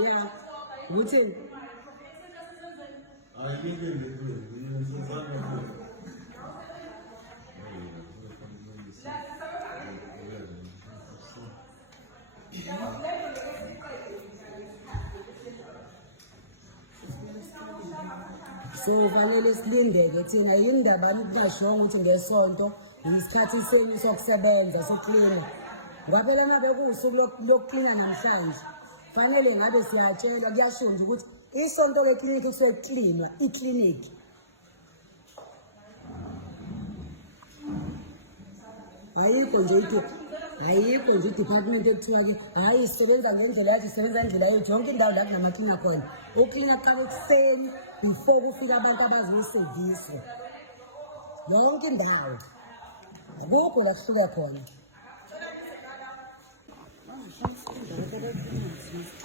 Yeah. Uthini? So fanele silindeke thina yindaba ukubashonga ukuthi ngesonto isikhathi senu sokusebenza sokuklina. Ngaphela ngabe kusuku lokuklina namhlanje. Fanele ngabe siyatshelwa kuyashonja ukuthi isonto leklinikhi kuseklinwa iklinikhi. Ayikho nje i-department ekuthiwa ke hayi sisebenza ngendlela yathi sisebenza ngendlela yethu yonke indawo la kunamaklina khona. Uklina kuqala ekuseni before kufika abantu abazoyisevisa. Yonke indawo. Akukho la kuhluka khona.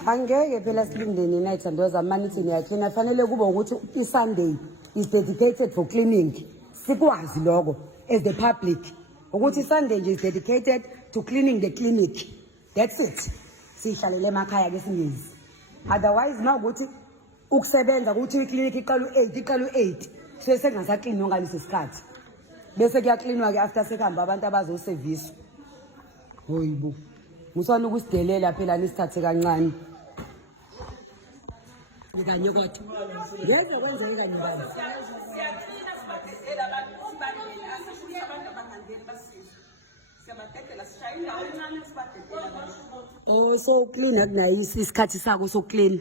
Angeke phela silindeni night ndoza manithi niyaklina fanele kube ukuthi i-Sunday is dedicated for cleaning. Sikwazi lokho as the public. Ukuthi Sunday is dedicated to cleaning the clinic. That's it. Sihlalele emakhaya ke singezi. Otherwise mawukuthi ukusebenza ukuthi iclinic iqala u8 bese kungasaqinwa ngalesi sikhathi. Bese kuyaklinwa ke after sekuhamba abantu abazoservice. Hoyibo. Musana ukusidelela phela nisithathe kancane. Ngikanye kodwa. Ngeze kwenzeke kanye bani. Oh so clean akunayo isikhathi sako so clean.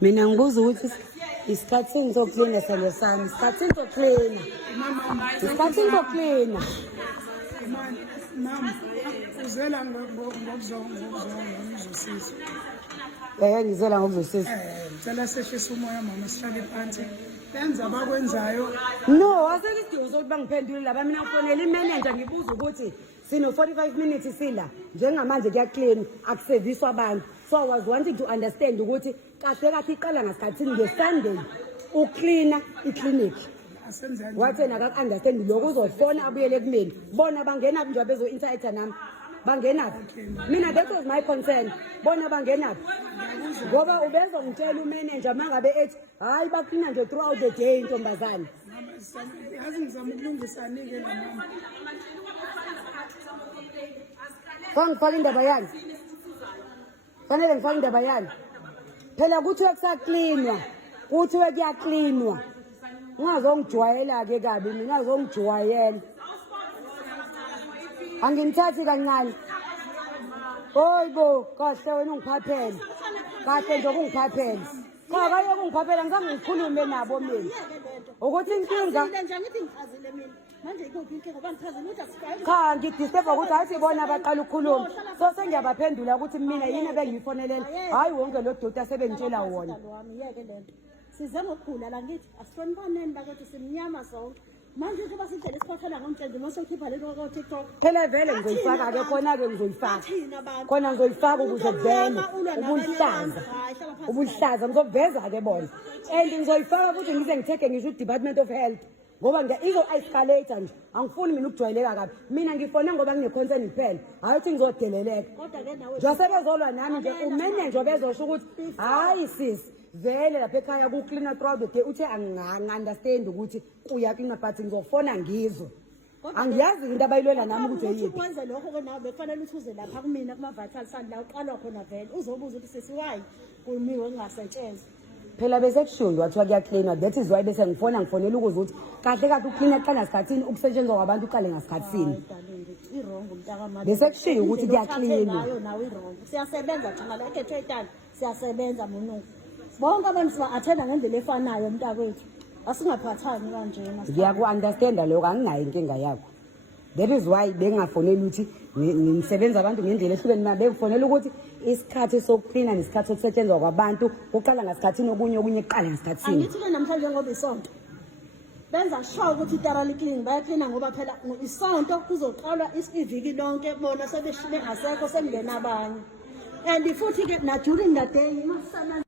Mina ngibuza ukuthi isikhathi sokuclean selo sami isikhathi sokuclean. Isikhathi sokuclean. Mama, uzela ngokuzosiza. Ngizela ngokuzosiza. Ngicela sehlisa umoya mama sihlale phansi. Benza abakwenzayo. No, asekidinga sokuthi bangiphendule laba mina ufonela imanager ngibuza ukuthi sino 45 minutes sila njengamanje kuyaclean akuserviswa abantu. So I was wanting to understand ukuthi kahle iqala ngasikhathini ngeSunday ucleana iclinic. Wathena akakunderstand lokho uzofona abuyele kumina. Bona bangena nje bezo interact nami. Bangena. Mina that was my concern. Bona bangena. Ngoba ubezwa ngitshela umanager mangabe ethi hayi baqina nje throughout the day intombazana. Yazi ngizama ukulungisa nike la mama. Fangifaka indaba yani. Fanele ngifake indaba yani. Phela kuthi kusacleanwa. Kuthi kuyacleanwa. Ungazongijwayela ke kabi mina ngizongijwayela. Angimthathi kancane. Hoyibo kahle wena ungiphaphela. Kahle nje ungiphaphela. Cha kaye ungiphaphela ngizange ngikhulume nabo mina. Ukuthi inkinga nje ngithi ngichazile mina. Manje ikuphi inkinga ngoba ngichazile ukuthi asifayile. Cha ngidisturb ukuthi athi bona baqala ukukhuluma. So sengiyabaphendula ukuthi mina yini bengiyifonelela. Hayi wonke lo doda sebengitshela wona. Yeke lento. Size ngokugula la ngithi asifoniboneni bakwethu simnyama sonke. Manje kuba sidlela isiphathela ngomtshende mase ukhipha lelo ko TikTok. Phela vele ngizoyifaka ke khona ke ngizoyifaka. Khona ngizoyifaka ukuze vele ubuhlaza ngizoveza ke bona. And ngizoyifaka futhi ngize ngitheke ngisho uDepartment of Health. Ngoba izo escalate nje angifuni mina ukujwayeleka kabi. Mina ngifone ngoba ngine concern kuphela. Hayi uthi ngizodeleleka. Kodwa ke nawe nje sebezolwa nami nje umanager bezosho ukuthi hayi sis vele lapha ekhaya ku clean throughout the day uthi understand ukuthi uyaklina but ngizofona ngizwe. Angiyazi into abayilwela nami ukuthi yini. Ukwenza lokho ke nawe befanele uthuze lapha kumina kuma vital sign la uqalwa khona vele uzobuza ukuthi sesiwayi kumiwe ngingasetshenzwa. Phela bese kushundwa wathiwa kuyacleanwa that is why bese ngifonela ukuze ukuthi kahle kahle uclean qala ngasikhathini ukusetshenzwa kwabantu uqale ngasikhathini. Irong umntaka manje. Bese kushiya ukuthi kuyacleanwa. Nawe irong. Siyasebenza thina la eKhethetani siyasebenza munuku. Bonke abantu siba-athenda ngendlela efanayo mntakwethu. Asingaphathani kanjena. Ngiyaku-understanda lokho anginayo inkinga yakho. That is why bengafonela ukuthi ngisebenza abantu ngendlela ehlukene mina bengifonela ukuthi isikhathi sokucleana nesikhathi sokusetshenzwa kwabantu uqala ngasikhathini okunye kuqala ngasikhathini. Angithi namhlanje ngoba isonto. Benza sure ukuthi itara clean bayacleana ngoba phela isonto kuzoqalwa iviki lonke bona sebeshile ngasekho sekungena abanye. And futhi ke na during the day masana